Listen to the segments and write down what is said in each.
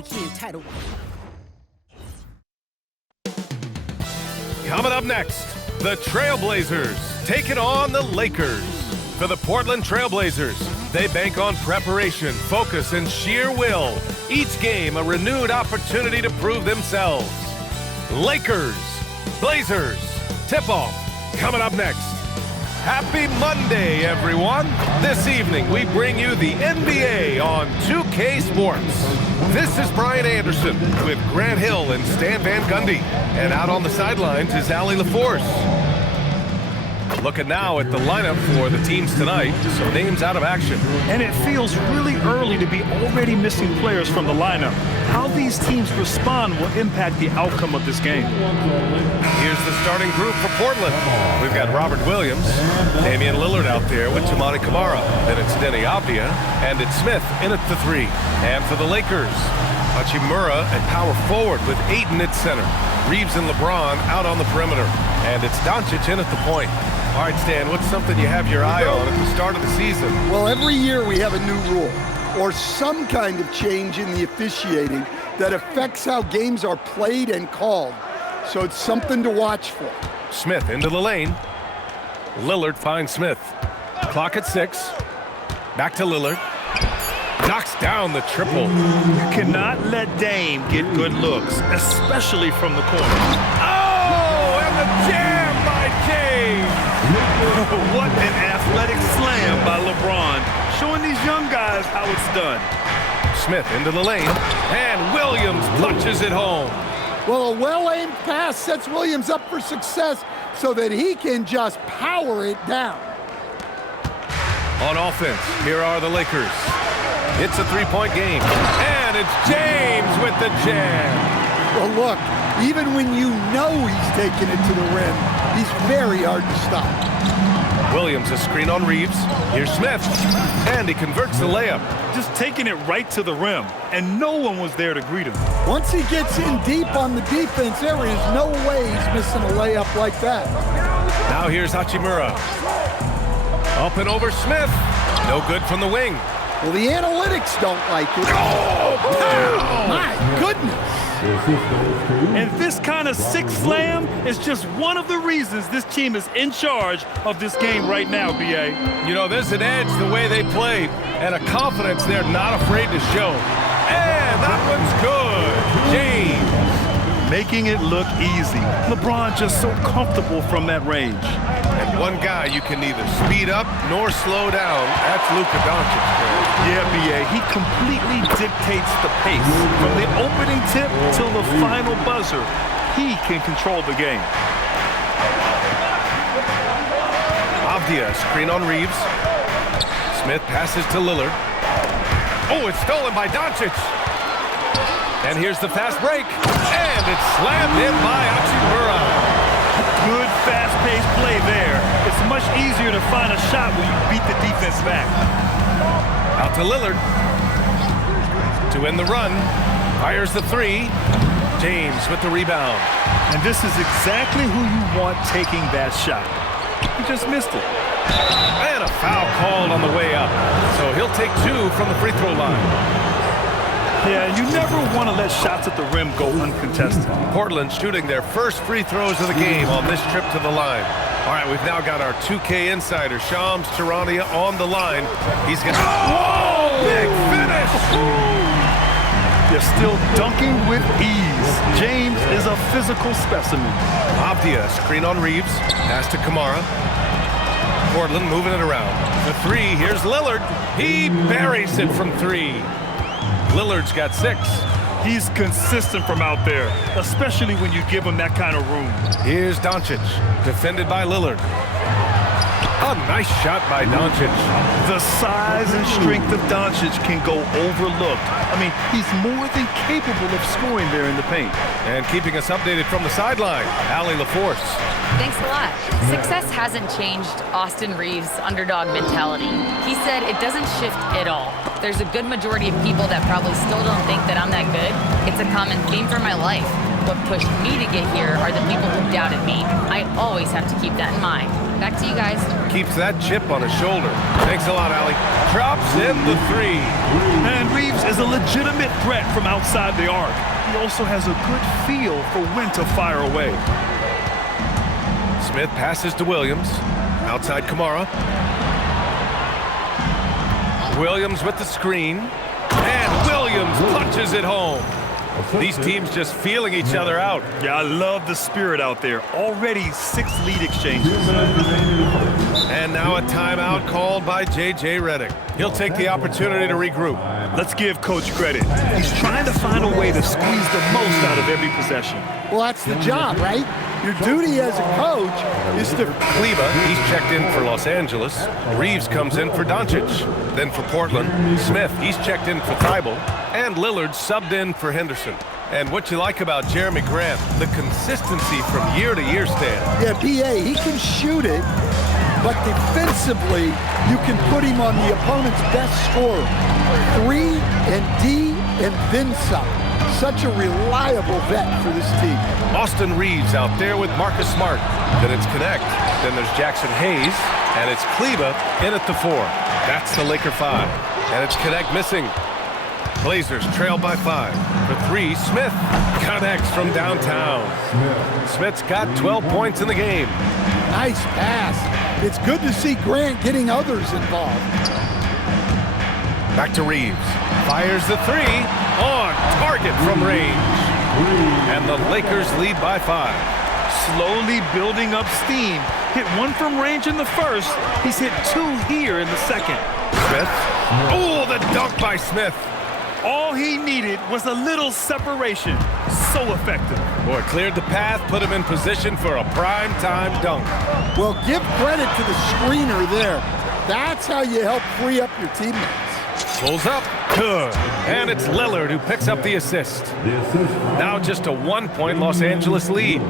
like he entitled. Coming up next, the Trailblazers taking on the Lakers. For the Portland Trailblazers, they bank on preparation, focus, and sheer will. Each game a renewed opportunity to prove themselves. Lakers, Blazers, tip-off coming up next. Happy Monday, everyone. This evening, we bring you the NBA on 2K Sports. This is Brian Anderson with Grant Hill and Stan Van Gundy. And out on the sidelines is Allie LaForce. Looking now at the lineup for the teams tonight, some names out of action. And it feels really early to be already missing players from the lineup. How these teams respond will impact the outcome of this game. Here's the starting group for Portland. We've got Robert Williams, Damian Lillard out there with Toumani Camara. Then it's Denny Avdia, and it's Smith in at the 3. And for the Lakers, Hachimura at power forward with Ayton at center. Reeves and LeBron out on the perimeter. And it's Doncic in at the point. All right, Stan, what's something you have your eye on at the start of the season? Well, every year we have a new rule or some kind of change in the officiating that affects how games are played and called. So it's something to watch for. Smith into the lane. Lillard finds Smith. Clock at 6. Back to Lillard. Knocks down the triple. You cannot let Dame get good looks, especially from the corner. Oh, and the jam by James. What an athletic slam by LeBron, showing these young guys how it's done. Smith into the lane, and Williams punches it home. Well, a well-aimed pass sets Williams up for success so that he can just power it down. On offense, here are the Lakers. It's a three-point game, and it's James with the jam. Well, look, even when you know he's taking it to the rim, he's very hard to stop. Williams, a screen on Reeves. Here's Smith, and he converts the layup. Just taking it right to the rim, and no one was there to greet him. Once he gets in deep on the defense, there is no way he's missing a layup like that. Now here's Hachimura. Up and over Smith. No good from the wing. Well, the analytics don't like it. Oh, my goodness. And this kind of sick slam is just one of the reasons this team is in charge of this game right now, B.A. You know, there's an edge the way they played and a confidence they're not afraid to show. And that one's good. James. Making it look easy. LeBron just so comfortable from that range. And one guy you can neither speed up nor slow down. That's Luka Doncic. Yeah, B.A., he completely dictates the pace. From the opening tip till the final buzzer, he can control the game. Avdia, screen on Reeves. Smith passes to Lillard. Oh, it's stolen by Doncic. And here's the fast break. And it's slammed in by Hachimura. Good fast-paced play there. It's much easier to find a shot when you beat the defense back. Out to Lillard. To end the run. Fires the 3. James with the rebound. And this is exactly who you want taking that shot. He just missed it. And a foul called on the way up. So he'll take 2 from the free throw line. Yeah, you never want to let shots at the rim go uncontested. Portland shooting their first free throws of the game on this trip to the line. All right, we've now got our 2K insider, Shams Charania, on the line. He's going to... Oh, big finish! They're still dunking with ease. James is a physical specimen. Avdia, screen on Reeves. Pass to Camara. Portland moving it around. The 3, here's Lillard. He buries it from 3. Lillard's got 6. He's consistent from out there, especially when you give him that kind of room. Here's Doncic, defended by Lillard. A nice shot by Doncic. The size and strength of Doncic can go overlooked. I mean, he's more than capable of scoring there in the paint. And keeping us updated from the sideline, Allie LaForce. Thanks a lot. Success hasn't changed Austin Reeves' underdog mentality. He said it doesn't shift at all. There's a good majority of people that probably still don't think that I'm that good. It's a common theme for my life. What pushed me to get here are the people who doubted me. I always have to keep that in mind. Back to you guys. Keeps that chip on his shoulder. Thanks a lot, Allie. Drops in the three. And Reeves is a legitimate threat from outside the arc. He also has a good feel for when to fire away. Smith passes to Williams. Outside Kamara. Williams with the screen. And Williams punches it home. These teams just feeling each other out. Yeah, I love the spirit out there. Already 6 lead exchanges. And now a timeout called by J.J. Redick. He'll take the opportunity to regroup. Let's give Coach credit. He's trying to find a way to squeeze the most out of every possession. Well, that's the job, right? Your duty as a coach is to... Kleba, he's checked in for Los Angeles. Reeves comes in for Doncic. Then for Portland, Smith, he's checked in for Thibault. And Lillard subbed in for Henderson. And what you like about Jeremy Grant, the consistency from year to year, Stan. Yeah, PA, he can shoot it, but defensively, you can put him on the opponent's best scorer. 3 and D and then some. Such a reliable vet for this team. Austin Reeves out there with Marcus Smart. Then it's Connect. Then there's Jackson Hayes. And it's Kleba in at the 4. That's the Laker 5. And it's Connect missing. Blazers trail by 5. For 3, Smith connects from downtown. Smith's got 12 points in the game. Nice pass. It's good to see Grant getting others involved. Back to Reeves. Fires the 3 on target from range. And the Lakers lead by 5. Slowly building up steam. Hit 1 from range in the first. He's hit 2 here in the second. Smith. Oh, the dunk by Smith. All he needed was a little separation. So effective. Boy, cleared the path, put him in position for a prime-time dunk. Well, give credit to the screener there. That's how you help free up your teammates. Pulls up. Good. And it's Lillard who picks up the assist. Now just a 1-point Los Angeles lead.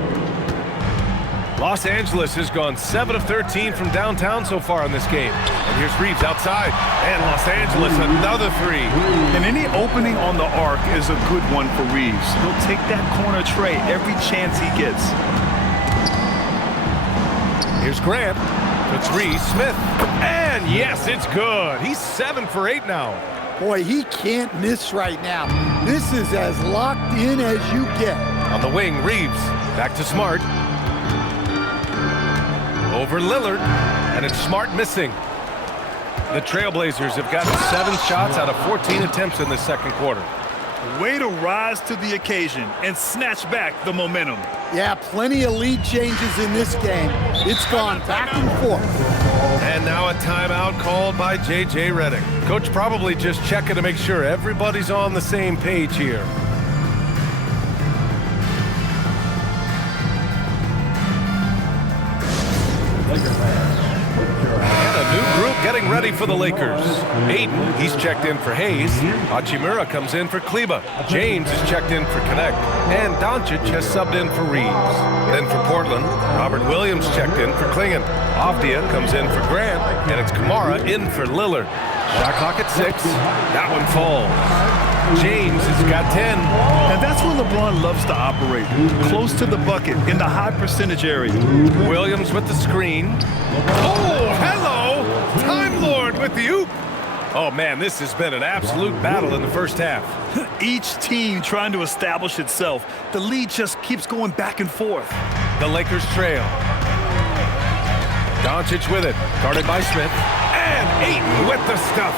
Los Angeles has gone 7 of 13 from downtown so far in this game. And here's Reeves outside. And Los Angeles another 3. And any opening on the arc is a good one for Reeves. He'll take that corner tray every chance he gets. Here's Grant. For 3, Smith. And yes, it's good. He's 7 for 8 now. Boy, he can't miss right now. This is as locked in as you get. On the wing, Reeves. Back to Smart. Over Lillard, and it's Smart missing. The Trailblazers have gotten 7 shots out of 14 attempts in the second quarter. Way to rise to the occasion and snatch back the momentum. Yeah, plenty of lead changes in this game. It's gone back and forth. And now a timeout called by J.J. Redick. Coach probably just checking to make sure everybody's on the same page here. And a new group getting ready for the Lakers. Aiden, he's checked in for Hayes. Hachimura comes in for Kleba. James is checked in for Connect. And Doncic has subbed in for Reeves. Then for Portland, Robert Williams checked in for Klingon. Avdia comes in for Grant. And it's Kamara in for Lillard. Shot clock at 6. That one falls. James has got 10. And that's where LeBron loves to operate. Close to the bucket, in the high percentage area. Williams with the screen. Oh, hello! Time Lord with the oop. Oh, man, this has been an absolute battle in the first half. Each team trying to establish itself. The lead just keeps going back and forth. The Lakers trail. Doncic with it. Guarded by Smith. And Ayton with the stuff.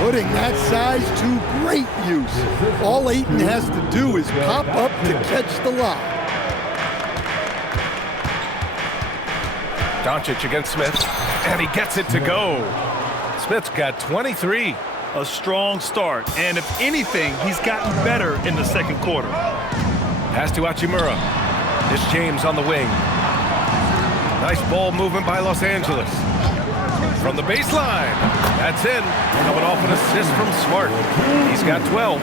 Putting that size to great use. All Ayton has to do is pop up to catch the lob. Doncic against Smith. And he gets it to go. Smith's got 23. A strong start. And if anything, he's gotten better in the second quarter. Pass to Hachimura. It's James on the wing. Nice ball movement by Los Angeles. From the baseline. That's in. Coming off an assist from Smart. He's got 12.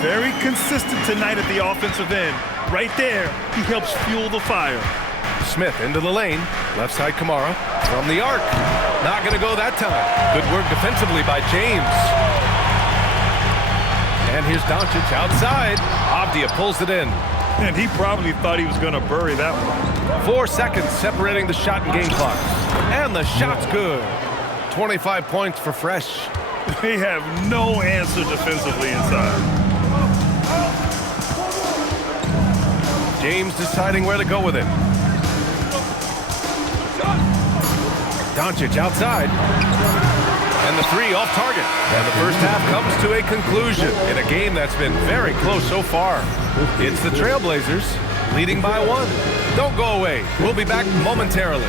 Very consistent tonight at the offensive end. Right there, he helps fuel the fire. Smith into the lane. Left side Kamara. From the arc. Not going to go that time. Good work defensively by James. And here's Doncic outside. Avdia pulls it in. And he probably thought he was going to bury that one. 4 seconds separating the shot and game clock. And the shot's good. 25 points for Fresh. They have no answer defensively inside. James deciding where to go with it. Doncic outside. And the 3 off target. And the first half comes to a conclusion in a game that's been very close so far. It's the Trailblazers leading by 1. Don't go away. We'll be back momentarily.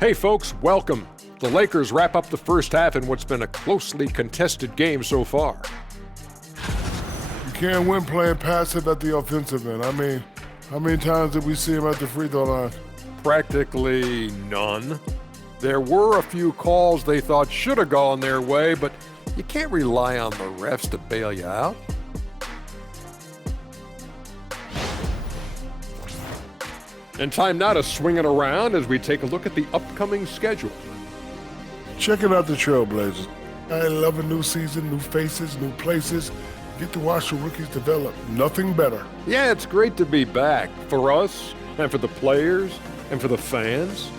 Hey folks, welcome. The Lakers wrap up the first half in what's been a closely contested game so far. You can't win playing passive at the offensive end. I mean, how many times did we see him at the free throw line? Practically none. There were a few calls they thought should have gone their way, but you can't rely on the refs to bail you out. And time now to swing it around as we take a look at the upcoming schedule. Checking out the Trailblazers. I love a new season, new faces, new places. Get to watch the rookies develop. Nothing better. Yeah, it's great to be back for us and for the players and for the fans.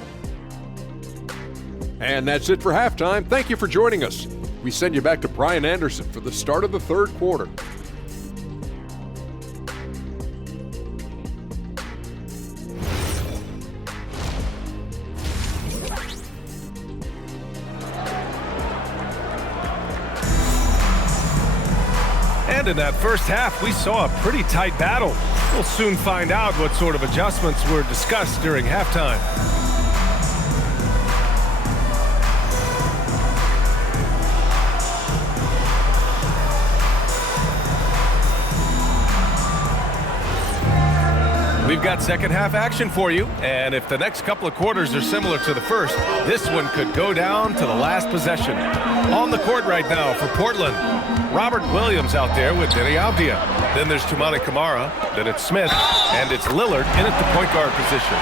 And that's it for halftime. Thank you for joining us. We send you back to Brian Anderson for the start of the third quarter. And in that first half, we saw a pretty tight battle. We'll soon find out what sort of adjustments were discussed during halftime. We've got second half action for you, and if the next couple of quarters are similar to the first, this one could go down to the last possession. On the court right now for Portland, Robert Williams out there with Denny Avdia. Then there's Toumani Camara, then it's Smith, and it's Lillard in at the point guard position.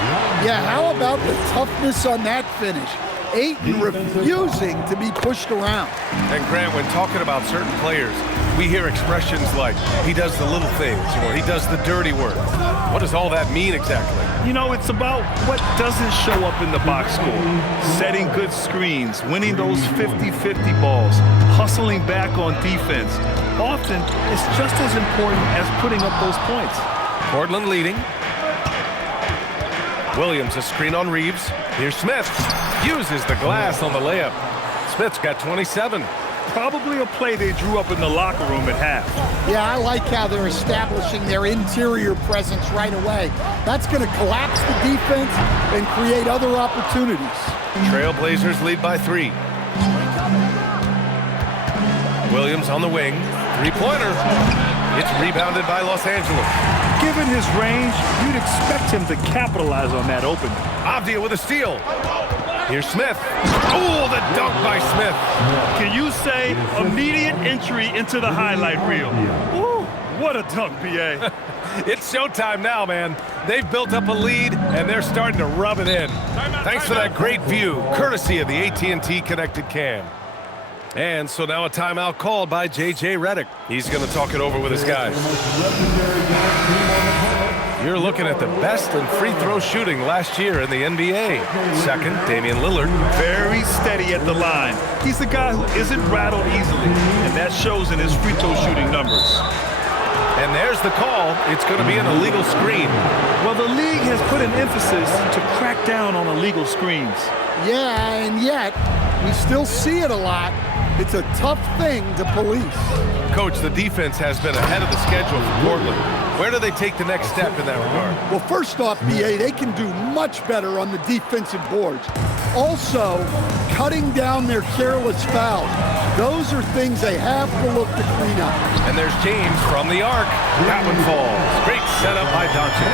Yeah, how about the toughness on that finish? Ayton refusing to be pushed around. And Grant, when talking about certain players, we hear expressions like, he does the little things, or he does the dirty work. What does all that mean exactly? You know, it's about what doesn't show up in the box score. Setting good screens, winning those 50-50 balls, hustling back on defense. Often, it's just as important as putting up those points. Portland leading. Williams a screen on Reeves. Here's Smith. Uses the glass on the layup. Smith's got 27. Probably a play they drew up in the locker room at half. Yeah, I like how they're establishing their interior presence right away. That's going to collapse the defense and create other opportunities. Trailblazers lead by 3. Williams on the wing. Three-pointer. It's rebounded by Los Angeles. Given his range, you'd expect him to capitalize on that opening. Avdia with a steal. Here's Smith. Oh, the dunk by Smith. Can you say immediate entry into the highlight reel? Woo, what a dunk, B.A. It's showtime now, man. They've built up a lead, and they're starting to rub it in. Thanks for that great view, courtesy of the AT&T Connected Cam. And so now a timeout called by J.J. Redick. He's going to talk it over with his guys. You're looking at the best in free throw shooting last year in the NBA. Second, Damian Lillard. Very steady at the line. He's the guy who isn't rattled easily, and that shows in his free throw shooting numbers. And there's the call. It's going to be an illegal screen. Well, the league has put an emphasis to crack down on illegal screens. Yeah, and yet we still see it a lot. It's a tough thing to police. Coach, the defense has been ahead of the schedule for Portland. Where do they take the next step in that regard? Well, first off, BA, they can do much better on the defensive boards. Also, cutting down their careless fouls. Those are things they have to look to clean up. And there's James from the arc. That one falls. Great setup by Doncic.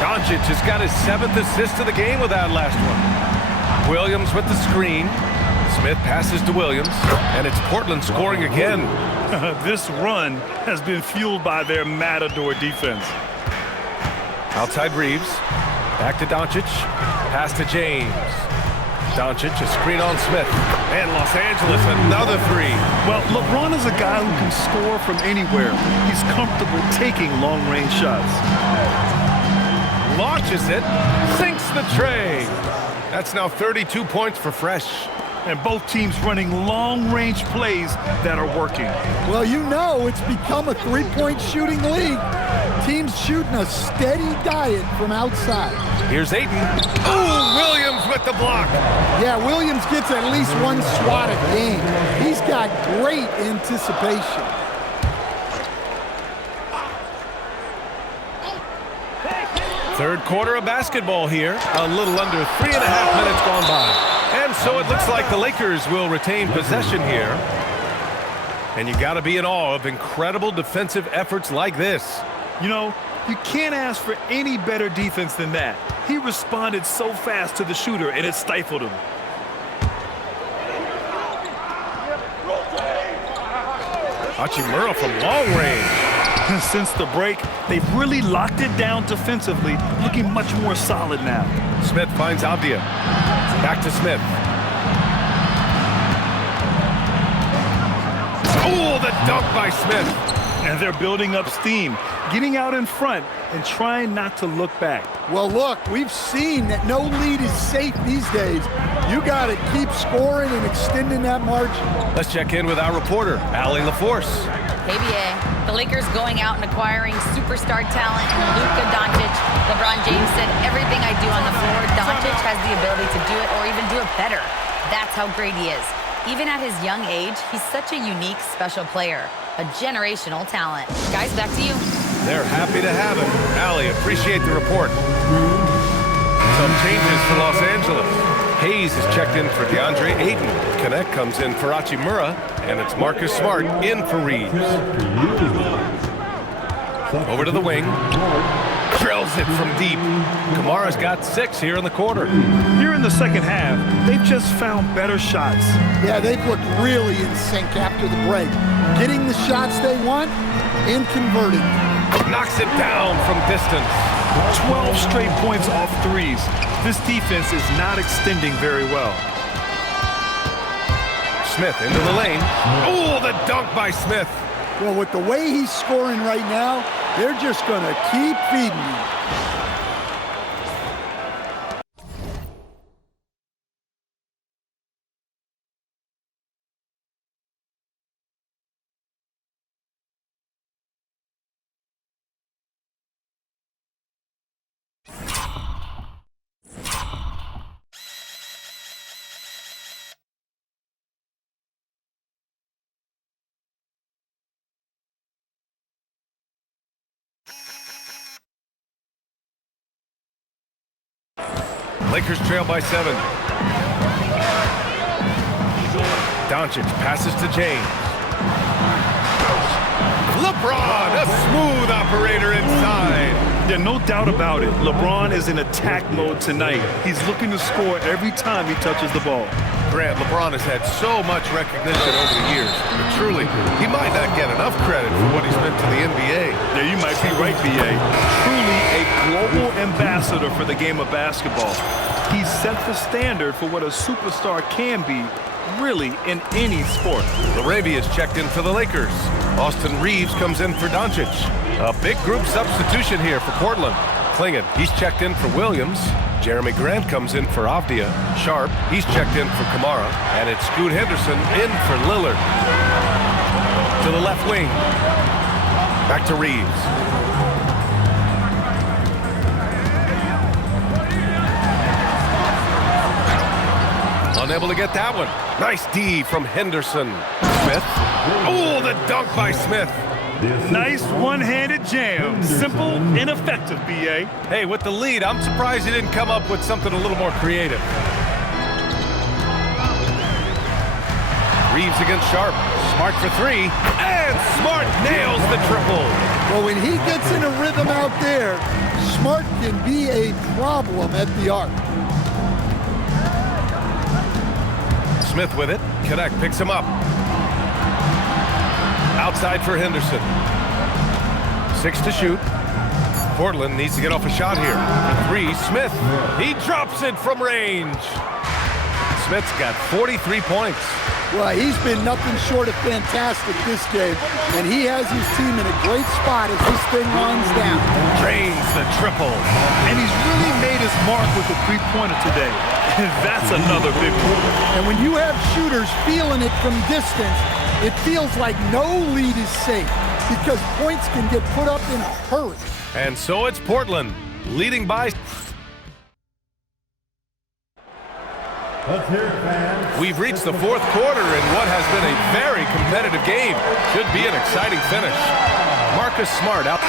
Doncic has got his 7th assist of the game with that last one. Williams with the screen. Smith passes to Williams, and it's Portland scoring again. This run has been fueled by their matador defense. Outside Reeves. Back to Doncic. Pass to James. Doncic, a screen on Smith. And Los Angeles, another three. Well, LeBron is a guy who can score from anywhere. He's comfortable taking long-range shots. Launches it. Sinks the tray. That's now 32 points for Fresh. And both teams running long-range plays that are working. Well, you know it's become a three-point shooting league. Teams shooting a steady diet from outside. Here's Ayton. Oh, Williams with the block. Yeah, Williams gets at least one swat a game. He's got great anticipation. Third quarter of basketball here. A little under 3.5 minutes gone by. And so it looks like the Lakers will retain possession here. And you got to be in awe of incredible defensive efforts like this. You know, you can't ask for any better defense than that. He responded so fast to the shooter, and it stifled him. Hachimura from long range. Since the break, they've really locked it down defensively, looking much more solid now. Smith finds Avdia. Back to Smith. Oh, the dunk by Smith. And they're building up steam, getting out in front and trying not to look back. Well, look, we've seen that no lead is safe these days. You got to keep scoring and extending that margin. Let's check in with our reporter, Allie LaForce. Hey, BA. The Lakers going out and acquiring superstar talent in Luka, Doncic. LeBron James said, everything I do on the floor, Doncic has the ability to do it or even do it better. That's how great he is. Even at his young age, he's such a unique, special player. A generational talent. Guys, back to you. They're happy to have him. Allie, appreciate the report. Some changes for Los Angeles. Hayes is checked in for DeAndre Ayton. Connect comes in for Hachimura, and it's Marcus Smart in for Reeves. Over to the wing. Drills it from deep. Kamara's got 6 here in the quarter. Here in the second half, they've just found better shots. Yeah, they've looked really in sync after the break. Getting the shots they want and converting. Knocks it down from distance. 12 straight points off threes. This defense is not extending very well. Smith into the lane. Oh, the dunk by Smith. Well, with the way he's scoring right now, they're just going to keep feeding him. Lakers trail by 7. Doncic passes to James. LeBron, a smooth operator inside. Yeah, no doubt about it. LeBron is in attack mode tonight. He's looking to score every time he touches the ball. Grant, LeBron has had so much recognition over the years, but truly, he might not get enough credit for what he's meant to the NBA. Yeah, you might be right, B.A. Truly a global ambassador for the game of basketball. He's set the standard for what a superstar can be, really, in any sport. Larabia's checked in for the Lakers. Austin Reeves comes in for Doncic. A big group substitution here for Portland. Klingon, he's checked in for Williams. Jeremy Grant comes in for Avdia. Sharp, he's checked in for Kamara. And it's Scoot Henderson in for Lillard. To the left wing. Back to Reeves. Unable to get that one. Nice D from Henderson. Smith. Oh, the dunk by Smith. Nice one-handed jam. Simple and effective, B.A. Hey, with the lead, I'm surprised he didn't come up with something a little more creative. Reeves against Sharp. Smart for 3. And Smart nails the triple. Well, when he gets in a rhythm out there, Smart can be a problem at the arc. Smith with it. Connect picks him up. Outside for Henderson. 6 to shoot. Portland needs to get off a shot here. For 3, Smith. He drops it from range. Smith's got 43 points. Well, he's been nothing short of fantastic this game, and he has his team in a great spot as this thing runs down. Drains the triple. And he's really made his mark with the three-pointer today. And that's another big one. And when you have shooters feeling it from distance, it feels like no lead is safe because points can get put up in a hurry. And so it's Portland, leading by... We've reached the fourth quarter in what has been a very competitive game. Should be an exciting finish. Marcus Smart out.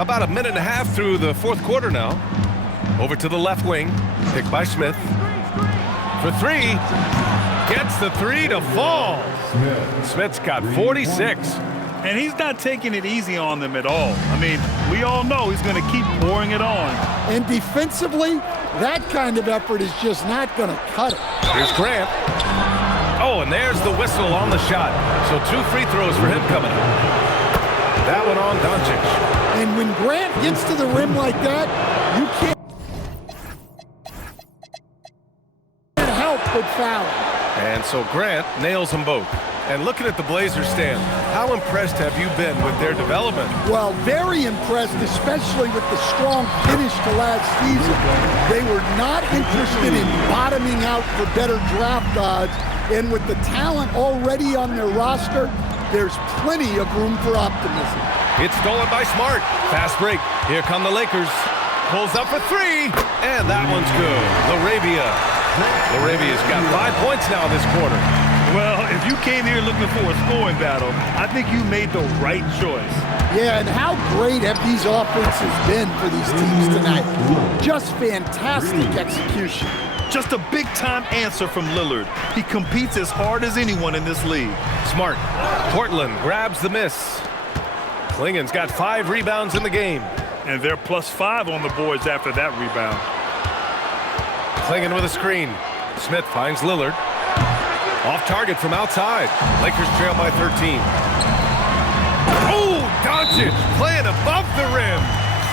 About a minute and a half through the fourth quarter now. Over to the left wing. Picked by Smith. For 3. Gets the 3 to fall. Smith's got 46. And he's not taking it easy on them at all. I mean, we all know he's going to keep pouring it on. And defensively, that kind of effort is just not going to cut it. Here's Grant. Oh, and there's the whistle on the shot. So 2 free throws for him coming up. That one on Doncic. And when Grant gets to the rim like that, you can't help but foul. And so Grant nails them both. And looking at the Blazers stand, how impressed have you been with their development? Well, very impressed, especially with the strong finish to last season. They were not interested in bottoming out for better draft odds, and with the talent already on their roster, there's plenty of room for optimism. It's stolen by Smart. Fast break. Here come the Lakers. Pulls up for 3, and that one's good. Larabia's got 5 points now this quarter. Well, if you came here looking for a scoring battle, I think you made the right choice. Yeah, and how great have these offenses been for these teams tonight? Just fantastic execution. Just a big-time answer from Lillard. He competes as hard as anyone in this league. Smart. Portland grabs the miss. Klingen's got 5 rebounds in the game. And they're +5 on the boards after that rebound. Klingen with a screen. Smith finds Lillard. Off target from outside. Lakers trail by 13. Oh, Doncic playing above the rim.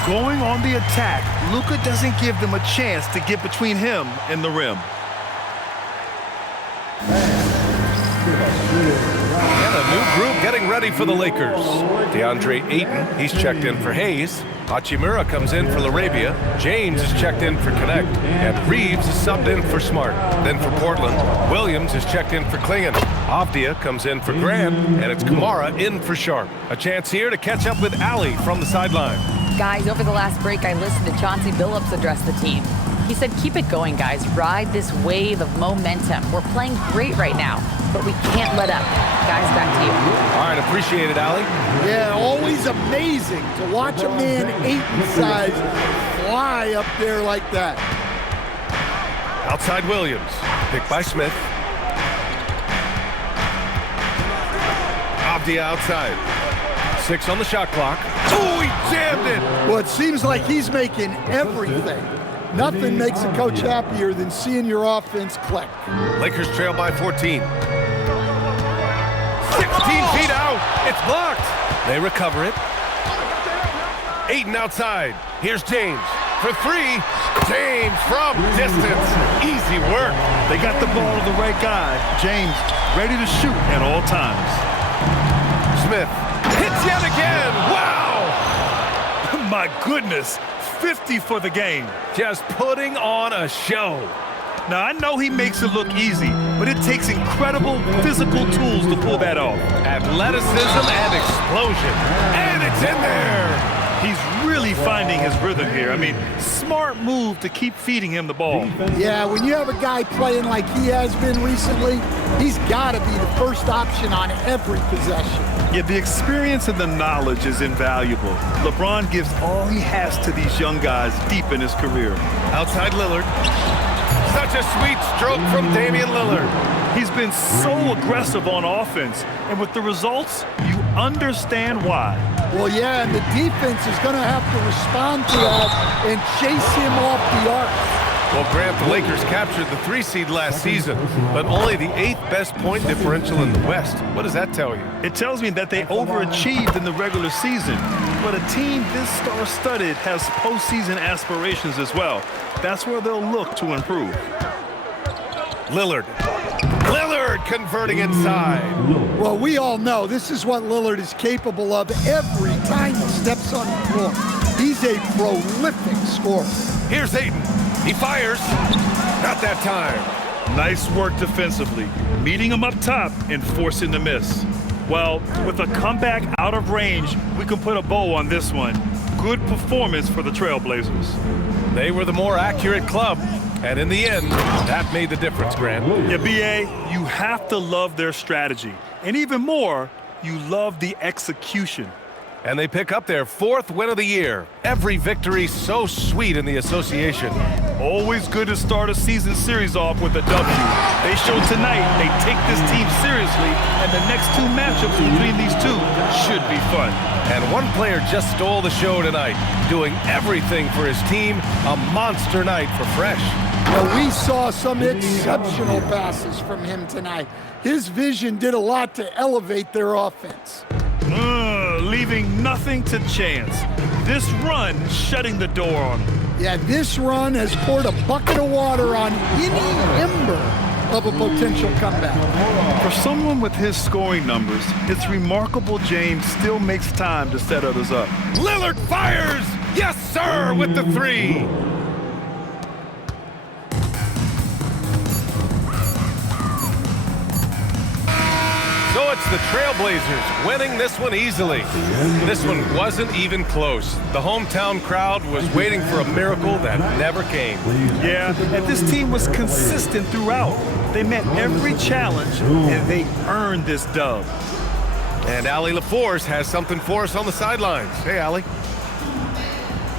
Going on the attack, Luka doesn't give them a chance to get between him and the rim. And a new group getting ready for the Lakers. DeAndre Ayton, he's checked in for Hayes. Hachimura comes in for Larabia. James is checked in for Connect. And Reeves is subbed in for Smart. Then for Portland, Williams is checked in for Klingen. Avdia comes in for Grant. And it's Kamara in for Sharp. A chance here to catch up with Allie from the sideline. Guys, over the last break, I listened to Chauncey Billups address the team. He said, keep it going, guys. Ride this wave of momentum. We're playing great right now, but we can't let up. Guys, back to you. All right, appreciate it, Allie. Yeah, always amazing to watch a man Ayton's size fly up there like that. Outside Williams, picked by Smith. Avdia outside. 6 on the shot clock. Oh, he jammed it! Well, it seems like he's making everything. Nothing makes a coach happier than seeing your offense click. Lakers trail by 14. 16 feet out. It's blocked. They recover it. Ayton outside. Here's James for 3. James from distance. Easy work. They got the ball to the right guy. James ready to shoot at all times. Smith hits yet again. Wow. My goodness. 50 for the game. Just putting on a show. Now, I know he makes it look easy, but it takes incredible physical tools to pull that off. Athleticism and explosion. And it's in there. He's really finding his rhythm here. I mean, smart move to keep feeding him the ball. Yeah, when you have a guy playing like he has been recently, he's got to be the first option on every possession. Yeah, the experience and the knowledge is invaluable. LeBron gives all he has to these young guys deep in his career. Outside Lillard. Such a sweet stroke from Damian Lillard. He's been so aggressive on offense, and with the results, you understand why. Well, yeah, and the defense is going to have to respond to that and chase him off the arc. Well, Grant, the Lakers captured the 3 seed last season, but only the 8th best point differential in the West. What does that tell you? It tells me that they overachieved in the regular season, but a team this star-studded has postseason aspirations as well. That's where they'll look to improve. Lillard converting inside. Well, we all know this is what Lillard is capable of every time he steps on the floor. He's a prolific scorer. Here's Ayton. He fires. Not that time. Nice work defensively, meeting him up top and forcing the miss. Well, with a comeback out of range, we can put a bow on this one. Good performance for the Trailblazers. They were the more accurate club, and in the end, that made the difference, Grant. Yeah, B.A., you have to love their strategy. And even more, you love the execution. And they pick up their 4th win of the year. Every victory so sweet in the association. Always good to start a season series off with a W. They showed tonight they take this team seriously, and the next 2 matchups between these two should be fun. And one player just stole the show tonight, doing everything for his team. A monster night for Fresh. Well, we saw some exceptional passes from him tonight. His vision did a lot to elevate their offense. Leaving nothing to chance. This run shutting the door on him. Yeah, this run has poured a bucket of water on any ember of a potential comeback. For someone with his scoring numbers, it's remarkable James still makes time to set others up. Lillard fires! Yes, sir, with the 3. So it's the Trailblazers winning this one easily. This one wasn't even close. The hometown crowd was waiting for a miracle that never came. Yeah, and this team was consistent throughout. They met every challenge, and they earned this dub. And Allie LaForce has something for us on the sidelines. Hey, Allie.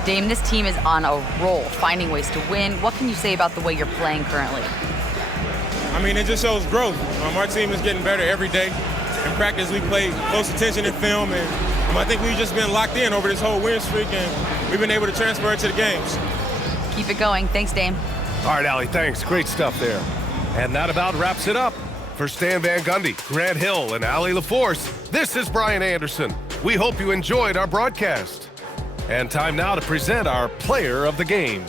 Dame, this team is on a roll, finding ways to win. What can you say about the way you're playing currently? I mean, it just shows growth. Our team is getting better every day. In practice, we play close attention in film, and I think we've just been locked in over this whole win streak, and we've been able to transfer it to the games. Keep it going. Thanks, Dame. All right, Allie, thanks. Great stuff there. And that about wraps it up. For Stan Van Gundy, Grant Hill, and Allie LaForce, this is Brian Anderson. We hope you enjoyed our broadcast. And time now to present our player of the game.